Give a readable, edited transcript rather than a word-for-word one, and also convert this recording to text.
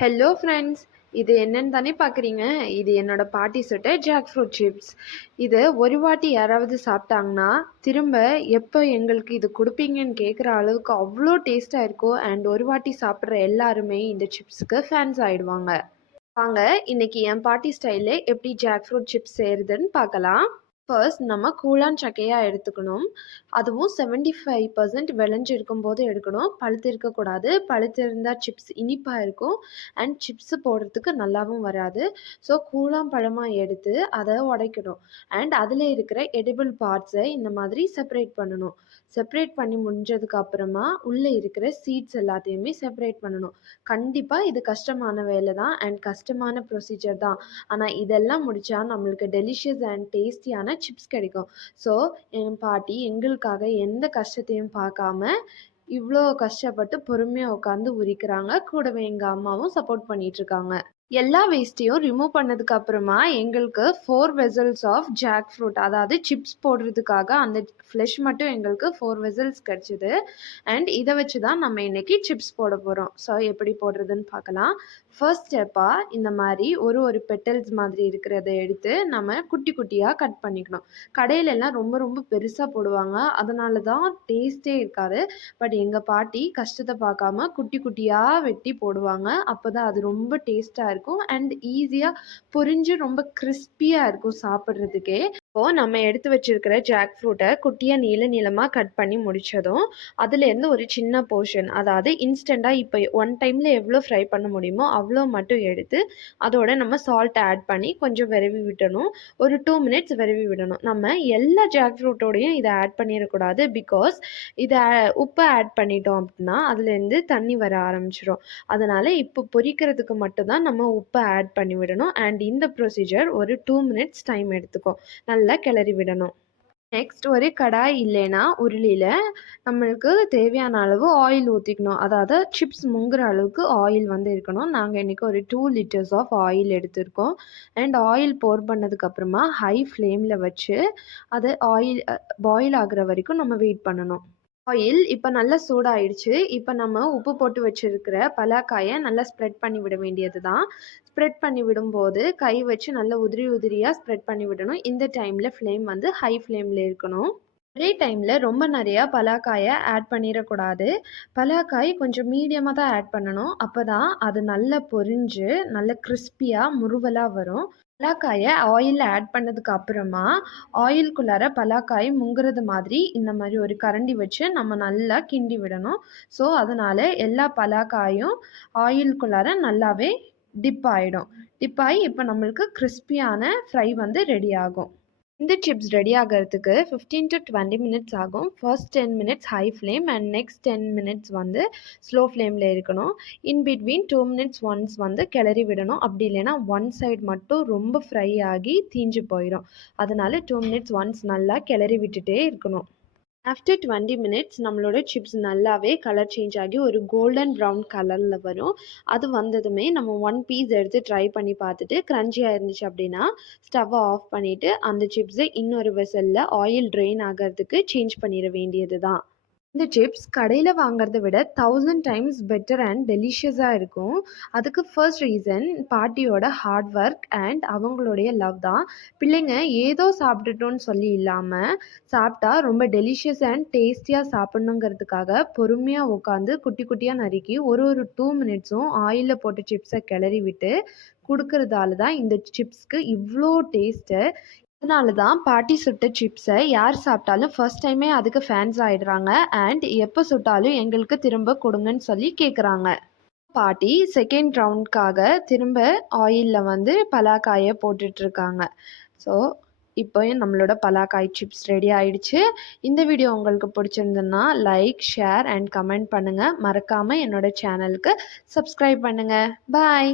Hello friends, இது என்னன்னு தானே பார்க்குறீங்க. இது என்னோட பாட்டி சுட்ட ஜாக் ஃப்ரூட் சிப்ஸ். இது ஒரு வாட்டி யாராவது சாப்பிட்டாங்கன்னா திரும்ப எப்போ எங்களுக்கு இது கொடுப்பீங்கன்னு கேட்குற அளவுக்கு அவ்வளோ டேஸ்ட்டாக இருக்கும். அண்ட் ஒரு வாட்டி சாப்பிட்ற எல்லாருமே இந்த சிப்ஸுக்கு ஃபேன்ஸ் ஆகிடுவாங்க. வாங்க இன்னைக்கு என் பாட்டி ஸ்டைலில் எப்படி ஜாக் ஃப்ரூட் சிப்ஸ் செய்கிறதுன்னு பார்க்கலாம். ஃபர்ஸ்ட் நம்ம கூழான் சக்கையாக எடுத்துக்கணும். அதுவும் 75% விளைஞ்சு இருக்கும்போது எடுக்கணும். பழுத்து இருக்கக்கூடாது. பழுத்து இருந்தால் சிப்ஸ் இனிப்பாக இருக்கும் அண்ட் சிப்ஸு போடுறதுக்கு நல்லாவும் வராது. ஸோ கூழாம்பழமாக எடுத்து அதை உடைக்கணும். அண்ட் அதில் இருக்கிற எடிபிள் பார்ட்ஸை இந்த மாதிரி செப்பரேட் பண்ணணும். செப்பரேட் பண்ணி முடிஞ்சதுக்கு அப்புறமா உள்ளே இருக்கிற சீட்ஸ் எல்லாத்தையுமே செப்பரேட் பண்ணணும். கண்டிப்பாக இது கஷ்டமான வேலை தான் அண்ட் கஷ்டமான ப்ரொசீஜர் தான். ஆனால் இதெல்லாம் முடித்தா நம்மளுக்கு டெலிஷியஸ் அண்ட் டேஸ்டியான சிப்ஸ் கிடைக்கும். ஸோ என் பாட்டி எங்களுக்காக எந்த கஷ்டத்தையும் பார்க்காம இவ்வளோ கஷ்டப்பட்டு பொறுமையாக உட்காந்து உரிக்கிறாங்க. கூடவே எங்கள் அம்மாவும் சப்போர்ட் பண்ணிகிட்ருக்காங்க. எல்லா வேஸ்ட்டையும் ரிமூவ் பண்ணதுக்கு அப்புறமா எங்களுக்கு 4 வெசல்ஸ் ஆஃப் ஜாக் ஃப்ரூட், அதாவது சிப்ஸ் போடுறதுக்காக அந்த ஃப்ளெஷ் மட்டும் எங்களுக்கு 4 வெசல்ஸ் கிடச்சிது. அண்ட் இதை வச்சு தான் நம்ம இன்றைக்கி சிப்ஸ் போட போகிறோம். ஸோ எப்படி போடுறதுன்னு பார்க்கலாம். ஃபர்ஸ்ட் ஸ்டெப்பாக இந்த மாதிரி ஒரு பெட்டல்ஸ் மாதிரி இருக்கிறத எடுத்து நம்ம குட்டி குட்டியாக கட் பண்ணிக்கணும். கடையிலெல்லாம் ரொம்ப ரொம்ப பெருசாக போடுவாங்க, அதனால தான் டேஸ்ட்டே இருக்காது. பட் எங்கள் பாட்டி கஷ்டத்தை பார்க்காம குட்டி குட்டியாக வெட்டி போடுவாங்க. அப்போ தான் அது ரொம்ப டேஸ்ட்டாக இருக்கும் அண்ட் ஈஸியாக பொரிஞ்சு ரொம்ப கிறிஸ்பியாக இருக்கும் சாப்பிட்றதுக்கே. இப்போது நம்ம எடுத்து வச்சிருக்கிற ஜாக் ஃப்ரூட்டை குட்டியாக நீளமாக கட் பண்ணி முடித்ததும் அதுலேருந்து ஒரு சின்ன போர்ஷன், அதாவது இன்ஸ்டண்ட்டாக இப்போ ஒன் டைமில் எவ்வளோ ஃப்ரை பண்ண முடியுமோ அவ்வளோ மட்டும் எடுத்து அதோட நம்ம சால்ட் ஆட் பண்ணி கொஞ்சம் விரவி விடணும். ஒரு 2 மினிட்ஸ் விரவி விடணும். நம்ம எல்லா ஜாக் ஃப்ரூட்டோடையும் இதை ஆட் பண்ணிடக்கூடாது. பிகாஸ் இதை உப்பை ஆட் பண்ணிட்டோம் அப்படின்னா அதுலேருந்து தண்ணி வர ஆரம்பிச்சிடும். அதனால் இப்போ பொரிக்கிறதுக்கு மட்டும்தான் நம்ம உப்பை ஆட் பண்ணி விடணும். அண்ட் இந்த ப்ரொசீஜர் ஒரு 2 மினிட்ஸ் டைம் எடுத்துக்கும். நல்லா கிளறி விடணும். நெக்ஸ்ட் ஒரு கடாய் இல்லைன்னா உருளியில் நம்மளுக்கு தேவையான அளவு ஆயில் ஊற்றிக்கணும். அதாவது சிப்ஸ் முங்குற அளவுக்கு ஆயில் வந்து இருக்கணும். நாங்கள் இன்றைக்கி ஒரு 2 லிட்டர்ஸ் ஆஃப் ஆயில் எடுத்திருக்கோம். அண்ட் ஆயில் போர் பண்ணதுக்கப்புறமா ஹை ஃப்ளேமில் வச்சு அது ஆயில் பாயில் ஆகுற வரைக்கும் நம்ம வெயிட் பண்ணணும். ஆயில் இப்போ நல்லா சூடாயிடுச்சு. இப்போ நம்ம உப்பு போட்டு வச்சிருக்கிற பலாக்காயை நல்லா ஸ்ப்ரெட் பண்ணி விட வேண்டியது தான். ஸ்ப்ரெட் பண்ணி விடும்போது கை வச்சு நல்லா உதிரி உதிரியாக ஸ்ப்ரெட் பண்ணி விடணும். இந்த டைமில் ஃப்ளேம் வந்து ஹை ஃப்ளேமில் இருக்கணும். ஒரே டைமில் ரொம்ப நிறையா பலாக்காயை ஆட் பண்ணிடக்கூடாது. பலாக்காய் கொஞ்சம் மீடியமாக தான் ஆட் பண்ணணும். அப்போ தான் அது நல்லா பொரிஞ்சு நல்ல கிறிஸ்பியாக முறுவலாக வரும். பலாக்காயை ஆயிலில் ஆட் பண்ணதுக்கு அப்புறமா ஆயிலுக்குள்ளார பலாக்காய் முங்குறது மாதிரி இந்த மாதிரி ஒரு கரண்டி வச்சு நம்ம நல்லா கிண்டி விடணும். ஸோ அதனால் எல்லா பலாக்காயும் ஆயிலுக்குள்ளார நல்லாவே டிப் ஆகிடும். டிப் ஆகி இப்போ நம்மளுக்கு கிறிஸ்பியான ஃப்ரை வந்து ரெடி ஆகும். இந்த சிப்ஸ் ரெடி ஆகிறதுக்கு 15 to 20 மினிட்ஸ் ஆகும். First 10 minutes high flame and next 10 minutes வந்து ஸ்லோ ஃப்ளேமில் இருக்கணும். இன் பிட்வீன் 2 மினிட்ஸ் ஒன்ஸ் வந்து கிளறி விடணும். அப்படி இல்லைன்னா ஒன் சைடு மட்டும் ரொம்ப ஃப்ரை ஆகி தீஞ்சு போயிடும். அதனால் 2 மினிட்ஸ் ஒன்ஸ் நல்லா கிளறி விட்டுட்டே இருக்கணும். ஆஃப்டர் 20 மினிட்ஸ் நம்மளோட சிப்ஸ் நல்லாவே கலர் சேஞ்ச் ஆகி ஒரு கோல்டன் ப்ரௌன் கலரில் வரும். அது வந்ததுமே நம்ம 1 பீஸ் எடுத்து ட்ரை பண்ணி பார்த்துட்டு க்ரன்ச்சியாக இருந்துச்சு அப்படின்னா ஸ்டவ்வை ஆஃப் பண்ணிவிட்டு அந்த சிப்ஸை இன்னொரு வெசலில் ஆயில் ட்ரெயின் ஆகிறதுக்கு சேஞ்ச் பண்ணிட வேண்டியது தான். இந்த சிப்ஸ் கடையில் வாங்குறத விட 1000 டைம்ஸ் பெட்டர் அண்ட் டெலிஷியஸாக இருக்கும். அதுக்கு ஃபர்ஸ்ட் ரீசன் பாட்டியோட ஹார்ட் ஒர்க் அண்ட் அவங்களுடைய லவ் தான். பிள்ளைங்க ஏதோ சாப்பிட்டுட்டோன்னு சொல்லி இல்லாமல் சாப்பிட்டா ரொம்ப டெலிஷியஸ் அண்ட் டேஸ்டியாக சாப்பிட்ணுங்கிறதுக்காக பொறுமையாக உட்காந்து குட்டி குட்டியாக நறுக்கி ஒரு 2 மினிட்ஸும் ஆயிலில் போட்டு சிப்ஸை கிளறி விட்டு கொடுக்கறதால தான் இந்த சிப்ஸ்க்கு இவ்வளோ டேஸ்ட்டு. அதனால தான் பாட்டி சுட்ட சிப்ஸை யார் சாப்பிட்டாலும் ஃபர்ஸ்ட் டைமே அதுக்கு ஃபேன்ஸ் ஆகிடுறாங்க. அண்ட் எப்போ சுட்டாலும் எங்களுக்கு திரும்ப கொடுங்கன்னு சொல்லி கேட்குறாங்க. பாட்டி செகண்ட் ரவுண்ட்காக திரும்ப ஆயிலில் வந்து பலாக்காயை போட்டுட்ருக்காங்க. ஸோ இப்போ நம்மளோட பலாக்காய் சிப்ஸ் ரெடி ஆயிடுச்சு. இந்த வீடியோ உங்களுக்கு பிடிச்சிருந்ததுன்னா லைக், ஷேர் அண்ட் கமெண்ட் பண்ணுங்கள். மறக்காமல் என்னோட சேனலுக்கு சப்ஸ்கிரைப் பண்ணுங்கள். பாய்.